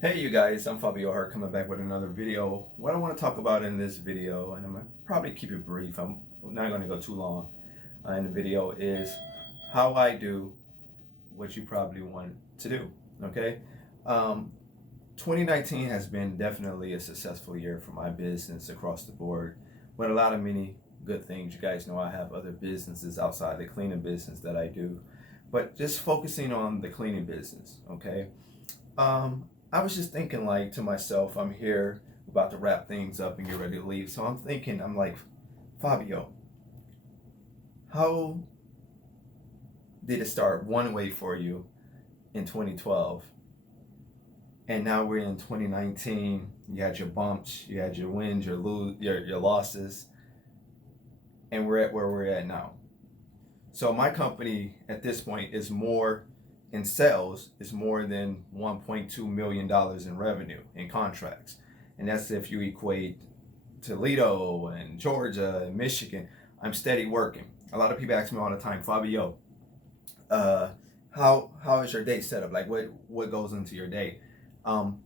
Hey you guys, I'm Fabio Hart coming back with another video. What I want to talk about in this video, and I'm going to probably keep it brief, I'm not going to go too long in the video, is how I do what you probably want to do, okay? Um, 2019 has been definitely a successful year for my business across the board, with a lot of many good things. You guys know I have other businesses outside the cleaning business that I do, but just focusing on the cleaning business, okay? I was just thinking like to myself, I'm here about to wrap things up and get ready to leave. So I'm like, Fabio, how did it start one way for you in 2012? And now we're in 2019. You had your bumps, you had your wins, your losses, and we're at where we're at now. So my company at this point is more in sales, is more than $1.2 million in revenue in contracts. And that's if you equate Toledo and Georgia and Michigan. I'm steady working. A lot of people ask me all the time, Fabio, uh, how is your day set up? Like what goes into your day? Um,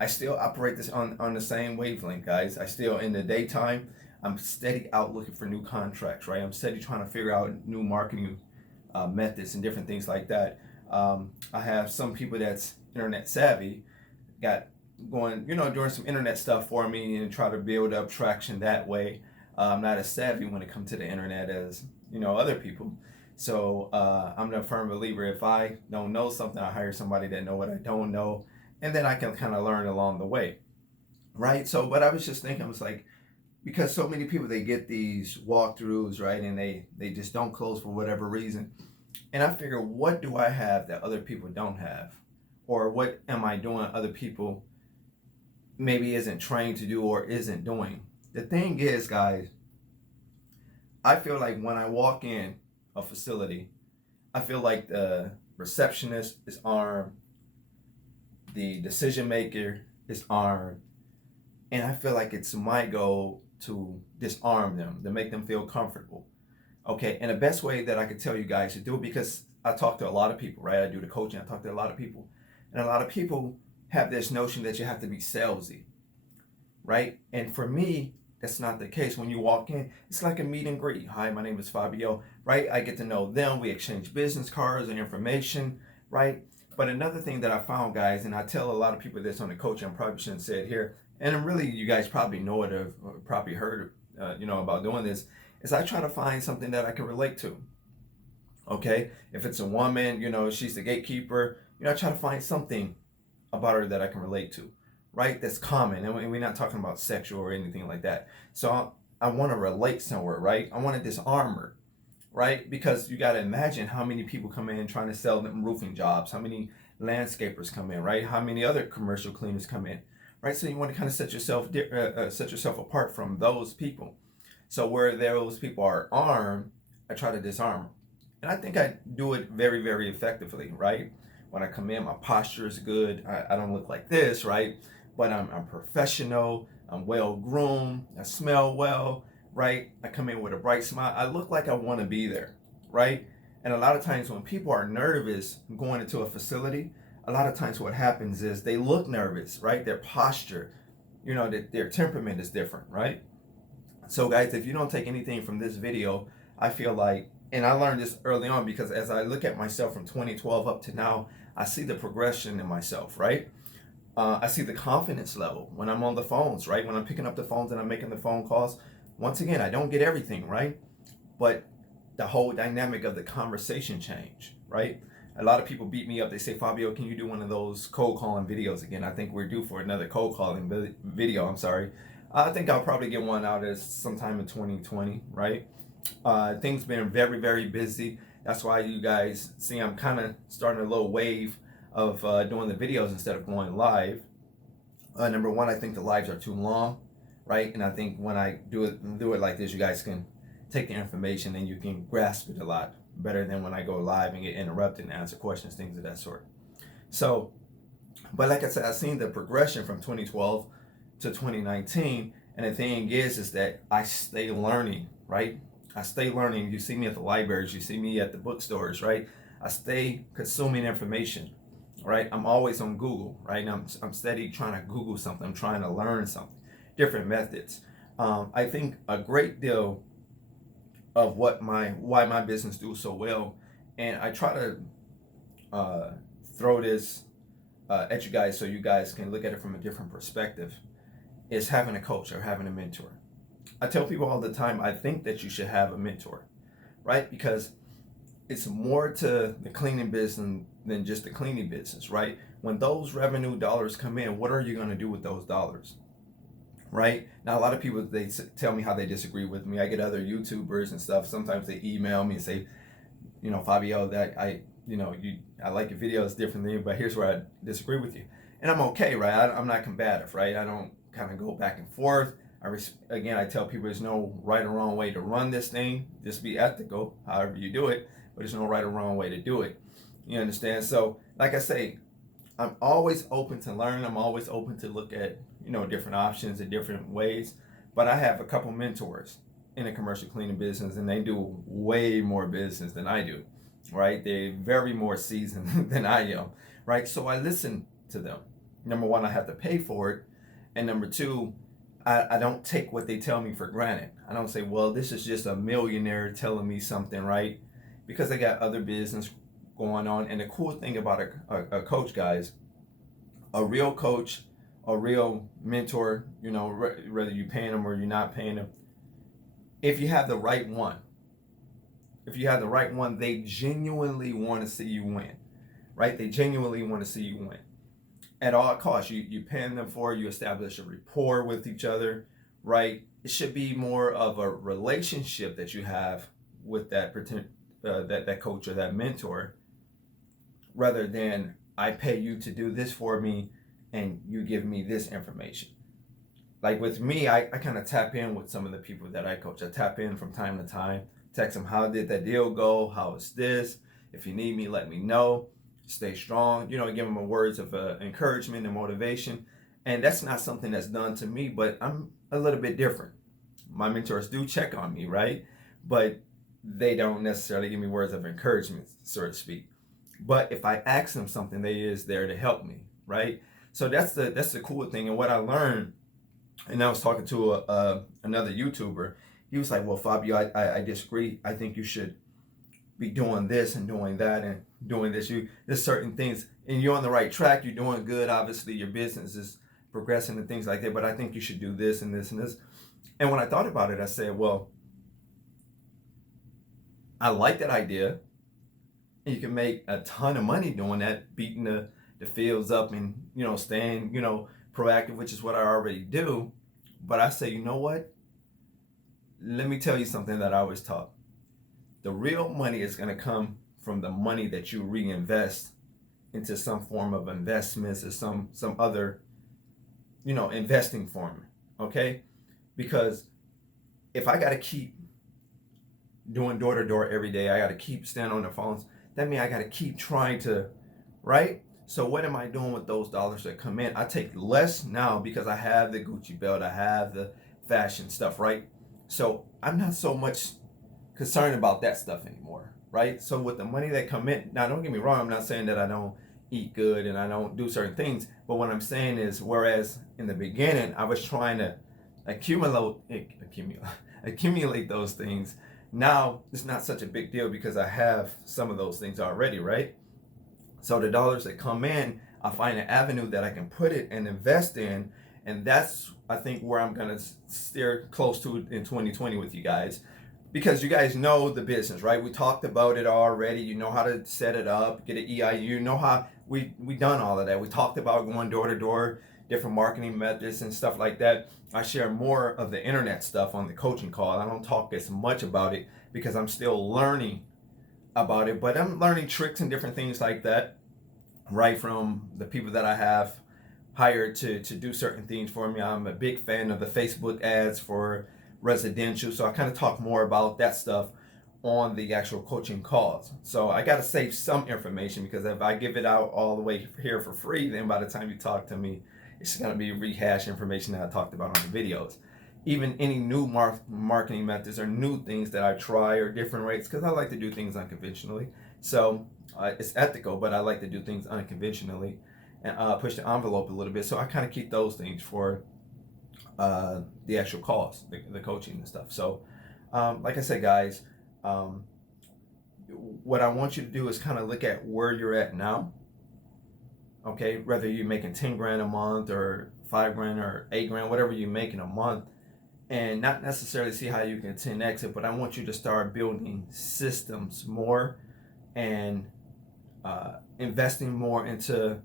I still operate this on the same wavelength, guys. I still in the daytime, I'm steady out looking for new contracts, right? I'm steady trying to figure out new marketing methods and different things like that. I have some people that's internet savvy, got going, doing some internet stuff for me and try to build up traction that way. I'm not as savvy when it comes to the internet as other people. So I'm a firm believer. If I don't know something, I hire somebody that know what I don't know, and then I can kind of learn along the way, right? So, but I was just thinking, I was like, because so many people they get these walkthroughs, right, and they just don't close for whatever reason. And I figure, what do I have that other people don't have? Or what am I doing other people maybe isn't trained to do or isn't doing? The thing is, guys, I feel like when I walk in a facility, I feel like the receptionist is armed, the decision maker is armed, and I feel like it's my goal to disarm them, to make them feel comfortable. Okay, and the best way that I could tell you guys to do it, because I talk to a lot of people, right? I do the coaching, I talk to a lot of people. And a lot of people have this notion that you have to be salesy, right? And for me, that's not the case. When you walk in, it's like a meet and greet. Hi, my name is Fabio, right? I get to know them. We exchange business cards and information, right? But another thing that I found, guys, and I tell a lot of people this on the coaching, I probably shouldn't say it here, and really you guys probably know it or probably heard, about doing this, is I try to find something that I can relate to. Okay, if it's a woman, she's the gatekeeper. I try to find something about her that I can relate to, right? That's common, and we're not talking about sexual or anything like that. So I want to relate somewhere, right? I want to disarm her, right? Because you got to imagine how many people come in trying to sell them roofing jobs, how many landscapers come in, right? How many other commercial cleaners come in, right? So you want to kind of set yourself apart from those people. So where those people are armed, I try to disarm them. And I think I do it very, very effectively, right? When I come in, my posture is good. I don't look like this, right? But I'm professional. I'm well groomed. I smell well, right? I come in with a bright smile. I look like I want to be there, right? And a lot of times when people are nervous going into a facility, a lot of times what happens is they look nervous, right? Their posture, their temperament is different, right? So guys, if you don't take anything from this video, I feel like, and I learned this early on because as I look at myself from 2012 up to now, I see the progression in myself, right? I see the confidence level when I'm on the phones, right? When I'm picking up the phones and I'm making the phone calls. Once again, I don't get everything, right? But the whole dynamic of the conversation change, right? A lot of people beat me up. They say, Fabio, can you do one of those cold calling videos again? I think we're due for another cold calling video. I'm sorry. I think I'll probably get one out as sometime in 2020, right? Things been very, very busy. That's why you guys see I'm kind of starting a little wave of doing the videos instead of going live. Number one, I think the lives are too long, right? And I think when I do it like this, you guys can take the information and you can grasp it a lot better than when I go live and get interrupted and answer questions, things of that sort. So, but like I said, I've seen the progression from 2012 to 2019, and the thing is that I stay learning, right? I stay learning. You see me at the libraries, you see me at the bookstores, right? I stay consuming information, right? I'm always on Google, right? And I'm steady trying to Google something. I'm trying to learn something, different methods. I think a great deal of why my business do so well, and I try to throw this at you guys so you guys can look at it from a different perspective, is having a coach or having a mentor. I tell people all the time, I think that you should have a mentor, right? Because it's more to the cleaning business than just the cleaning business, right? When those revenue dollars come in, what are you going to do with those dollars, right? Now, a lot of people, they tell me how they disagree with me. I get other YouTubers and stuff. Sometimes they email me and say, Fabio, that I like your videos differently, but here's where I disagree with you. And I'm okay, right? I'm not combative, right? I don't kind of go back and forth. Again, I tell people there's no right or wrong way to run this thing. Just be ethical, however you do it, but there's no right or wrong way to do it. You understand? So, like I say, I'm always open to learn. I'm always open to look at, different options and different ways. But I have a couple mentors in the commercial cleaning business, and they do way more business than I do, right? They're very more seasoned than I am, right? So I listen to them. Number one, I have to pay for it. And number two, I don't take what they tell me for granted. I don't say, well, this is just a millionaire telling me something, right? Because they got other business going on. And the cool thing about a coach, guys, a real coach, a real mentor, whether you're paying them or you're not paying them, if you have the right one, they genuinely want to see you win, right? They genuinely want to see you win. At all costs, you paying them for it, you establish a rapport with each other, right? It should be more of a relationship that you have with that coach or that mentor, rather than I pay you to do this for me and you give me this information. Like with me, I kind of tap in with some of the people that I coach. I tap in from time to time, text them, how did that deal go? How is this? If you need me, let me know. Stay strong, give them words of encouragement and motivation. And that's not something that's done to me, but I'm a little bit different. My mentors do check on me, right? But they don't necessarily give me words of encouragement, so to speak. But if I ask them something, they is there to help me, right? So that's the cool thing. And what I learned, and I was talking to another YouTuber, he was like, well, Fabio, I disagree. I think you should be doing this and doing that and doing this. There's certain things, and you're on the right track. You're doing good. Obviously, your business is progressing and things like that. But I think you should do this and this and this. And when I thought about it, I said, well, I like that idea. You can make a ton of money doing that, beating the fields up and staying proactive, which is what I already do. But I say, you know what? Let me tell you something that I always taught. The real money is going to come from the money that you reinvest into some form of investments or some other, investing form. Okay? Because if I got to keep doing door to door every day, I got to keep standing on the phones, that means I got to keep trying to, right? So what am I doing with those dollars that come in? I take less now because I have the Gucci belt, I have the fashion stuff, right? So I'm not so much concerned about that stuff anymore, right? So with the money that come in, now don't get me wrong, I'm not saying that I don't eat good and I don't do certain things, but what I'm saying is, whereas in the beginning I was trying to accumulate those things, now it's not such a big deal because I have some of those things already, right? So the dollars that come in, I find an avenue that I can put it and invest in, and that's, I think, where I'm gonna steer close to in 2020 with you guys. Because you guys know the business, right? We talked about it already. You know how to set it up, get an EIU. You know how we done all of that. We talked about going door to door, different marketing methods and stuff like that. I share more of the internet stuff on the coaching call. I don't talk as much about it because I'm still learning about it, but I'm learning tricks and different things like that, right, from the people that I have hired to do certain things for me. I'm a big fan of the Facebook ads for residential, so I kind of talk more about that stuff on the actual coaching calls. So I got to save some information, because if I give it out all the way here for free, then by the time you talk to me, it's going to be rehashed information that I talked about on the videos. Even any new marketing methods or new things that I try or different rates, because I like to do things unconventionally. So it's ethical, but I like to do things unconventionally and push the envelope a little bit. So I kind of keep those things for the actual calls, the coaching and stuff. So, like I said, guys, um, what I want you to do is kind of look at where you're at now. Okay, whether you're making 10 grand a month or 5 grand or 8 grand, whatever you make in a month, and not necessarily see how you can 10x it, but I want you to start building systems more and investing more into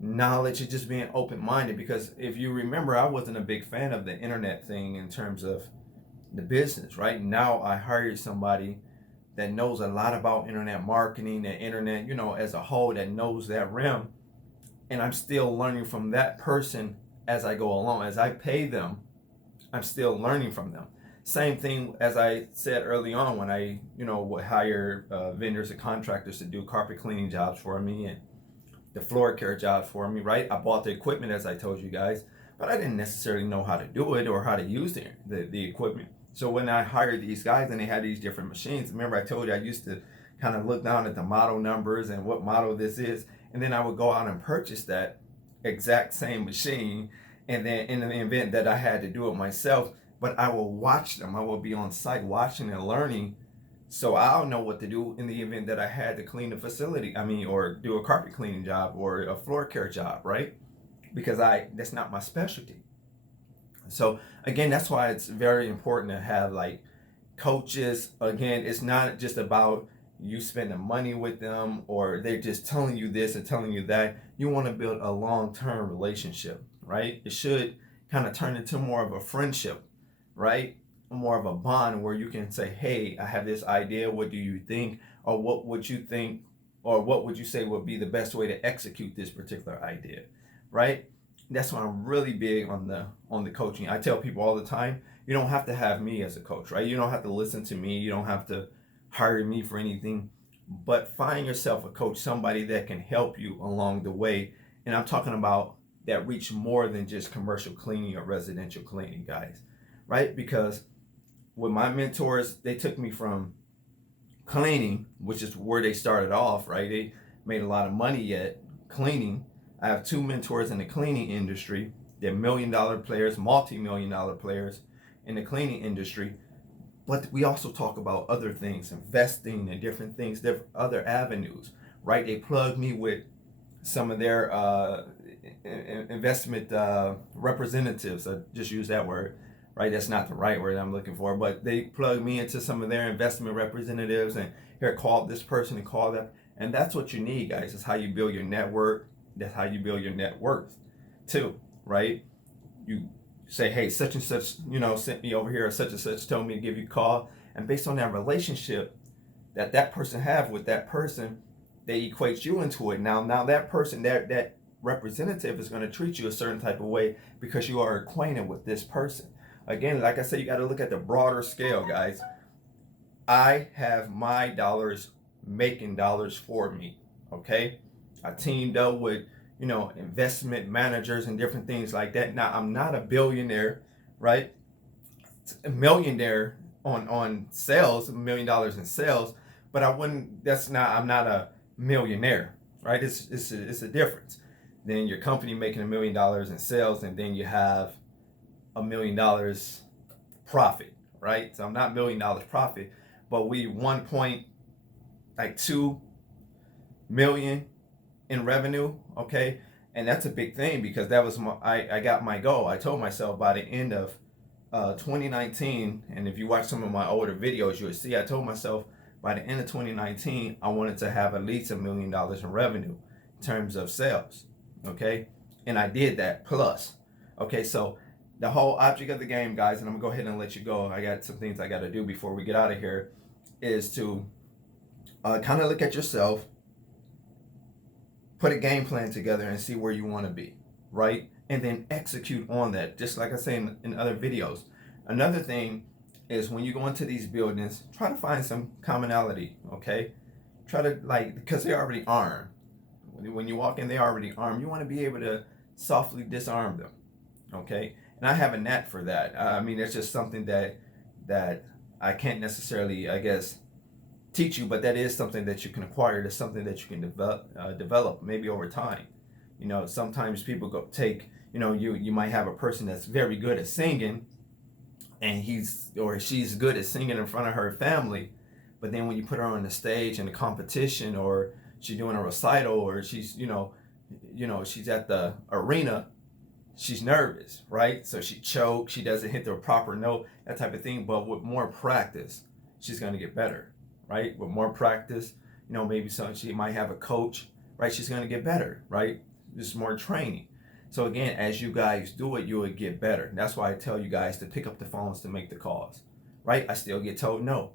knowledge and just being open-minded. Because if you remember, I wasn't a big fan of the internet thing in terms of the business. Right now I hired somebody that knows a lot about internet marketing and internet, as a whole, that knows that realm, and I'm still learning from that person as I go along. As I pay them, I'm still learning from them. Same thing as I said early on when I, would hire vendors and contractors to do carpet cleaning jobs for me and the floor care jobs for me, right? I bought the equipment, as I told you guys, but I didn't necessarily know how to do it or how to use the equipment. So when I hired these guys and they had these different machines, remember I told you I used to kind of look down at the model numbers and what model this is, and then I would go out and purchase that exact same machine, and then in the event that I had to do it myself, but I will watch them. I will be on site watching and learning, so I'll know what to do in the event that I had to clean the facility. Or do a carpet cleaning job or a floor care job, right? Because that's not my specialty. So again, that's why it's very important to have like coaches. Again, it's not just about you spending money with them or they're just telling you this and telling you that. You want to build a long-term relationship, right? It should kind of turn into more of a friendship, right? More of a bond where you can say, hey, I have this idea. What do you think? Or what would you think? Or what would you say would be the best way to execute this particular idea, right? That's why I'm really big on the coaching. I tell people all the time, you don't have to have me as a coach, right? You don't have to listen to me. You don't have to hire me for anything, but find yourself a coach, somebody that can help you along the way. And I'm talking about that reach more than just commercial cleaning or residential cleaning, guys, right? Because with my mentors, they took me from cleaning, which is where they started off, right? They made a lot of money at cleaning. I have two mentors in the cleaning industry. They're $1 million players, multi-million-dollar players in the cleaning industry. But we also talk about other things, investing and different things, different other avenues, right? They plug me with some of their investment representatives. I just use that word, right? That's not the right word I'm looking for, but they plug me into some of their investment representatives and here, call this person and call that. And that's what you need, guys. It's how you build your network. That's how you build your net worth too, right? You say, hey, such and such, sent me over here, or such and such told me to give you a call. And based on that relationship that person have with that person, they equate you into it. Now that person, that representative is going to treat you a certain type of way because you are acquainted with this person. Again, like I said, you got to look at the broader scale, guys. I have my dollars making dollars for me, okay? I teamed up with, investment managers and different things like that. Now, I'm not a billionaire, right? A millionaire on sales, $1 million in sales, but I'm not a millionaire, right? It's a difference. Then your company making $1 million in sales, and then you have $1 million profit, right? So I'm not $1 million profit, but we 1.2 million in revenue, okay? And that's a big thing because that was I got my goal. I told myself by the end of 2019, and if you watch some of my older videos, you'll see I told myself by the end of 2019, I wanted to have at least $1 million in revenue in terms of sales, okay? And I did that plus, okay? So the whole object of the game, guys, and I'm gonna go ahead and let you go. I got some things I got to do before we get out of here, is to kind of look at yourself, put a game plan together and see where you want to be, right? And then execute on that, just like I say in other videos. Another thing is when you go into these buildings, try to find some commonality, okay? Try to, because they're already armed. When you walk in, they're already armed. You want to be able to softly disarm them, okay? And I have a knack for that. It's just something that I can't necessarily, I guess, teach you, but that is something that you can acquire. That's something that you can develop maybe over time. You know, sometimes people go take, you know, you might have a person that's very good at singing, and he's or she's good at singing in front of her family, but then when you put her on the stage in a competition, or she's doing a recital, or she's she's at the arena, she's nervous, right? So she chokes, she doesn't hit the proper note, that type of thing. But with more practice, she's gonna get better, right? With more practice, maybe she might have a coach, right? She's gonna get better, right? Just more training. So again, as you guys do it, you will get better. That's why I tell you guys to pick up the phones to make the calls, right? I still get told no.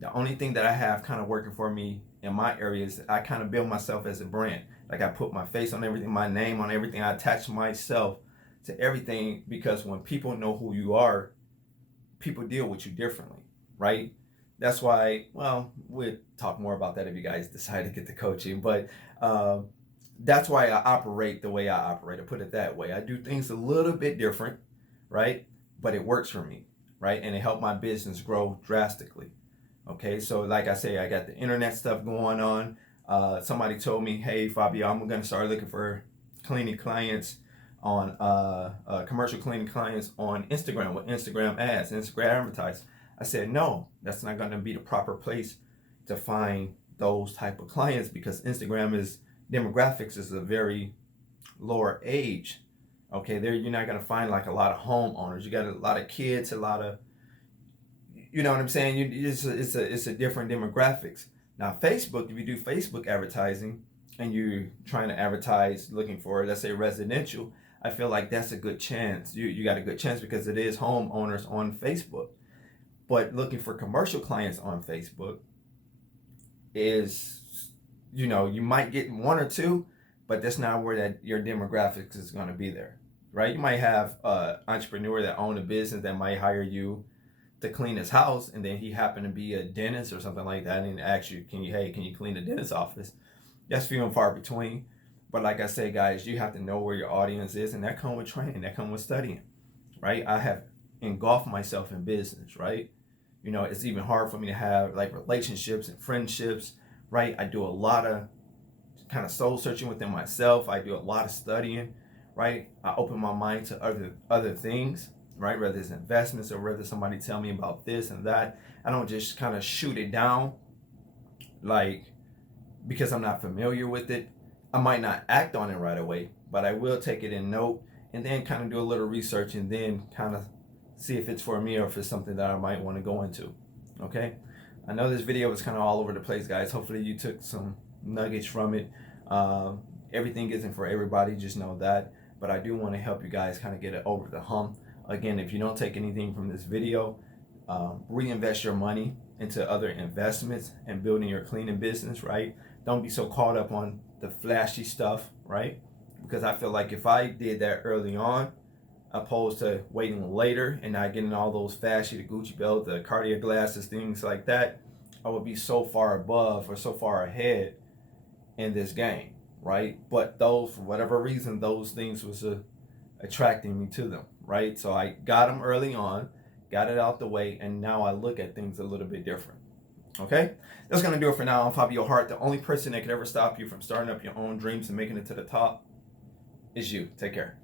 The only thing that I have kind of working for me in my area is I kind of build myself as a brand. Like I put my face on everything, my name on everything. I attach myself to everything, because when people know who you are, people deal with you differently, right? That's why, well, we'll talk more about that if you guys decide to get the coaching. But that's why I operate the way I operate. I put it that way. I do things a little bit different, right? But it works for me, right? And it helped my business grow drastically. Okay, so like I say, I got the internet stuff going on. Somebody told me, hey, Fabio, I'm going to start looking for cleaning clients on commercial cleaning clients on Instagram with Instagram ads, Instagram advertise. I said, no, that's not going to be the proper place to find those type of clients, because Instagram demographics is a very lower age. Okay, there you're not going to find like a lot of homeowners. You got a lot of kids, a lot of, you know what I'm saying? It's a different demographics. Now, Facebook, if you do Facebook advertising and you're trying to advertise looking for, let's say, residential, I feel like that's a good chance. You got a good chance, because it is homeowners on Facebook. But looking for commercial clients on Facebook is, you might get one or two, but that's not where your demographics is going to be there, right? You might have an entrepreneur that own a business that might hire you to clean his house, and then he happened to be a dentist or something like that, and ask you, can you clean the dentist's office? That's few and far between. But like I say, guys, you have to know where your audience is, and that comes with training, that comes with studying, right? I have engulfed myself in business, right? It's even hard for me to have like relationships and friendships, right? I do a lot of kind of soul searching within myself. I do a lot of studying, right? I open my mind to other things, right? Whether it's investments or whether somebody tell me about this and that. I don't just kind of shoot it down, like, because I'm not familiar with it. I might not act on it right away, but I will take it in note and then kind of do a little research and then kind of see if it's for me or if it's something that I might want to go into. Okay? I know this video was kind of all over the place, guys. Hopefully you took some nuggets from it. Everything isn't for everybody, just know that. But I do want to help you guys kind of get it over the hump. Again, if you don't take anything from this video, reinvest your money into other investments and building your cleaning business, right? Don't be so caught up on the flashy stuff, right? Because I feel like if I did that early on, opposed to waiting later and not getting all those flashy, the Gucci belt, the Cartier glasses, things like that, I would be so far above or so far ahead in this game, right? But those, for whatever reason, those things was attracting me to them, right? So I got them early on, got it out the way, and now I look at things a little bit different. Okay? That's going to do it for now. I'm Fabio Hart. The only person that could ever stop you from starting up your own dreams and making it to the top is you. Take care.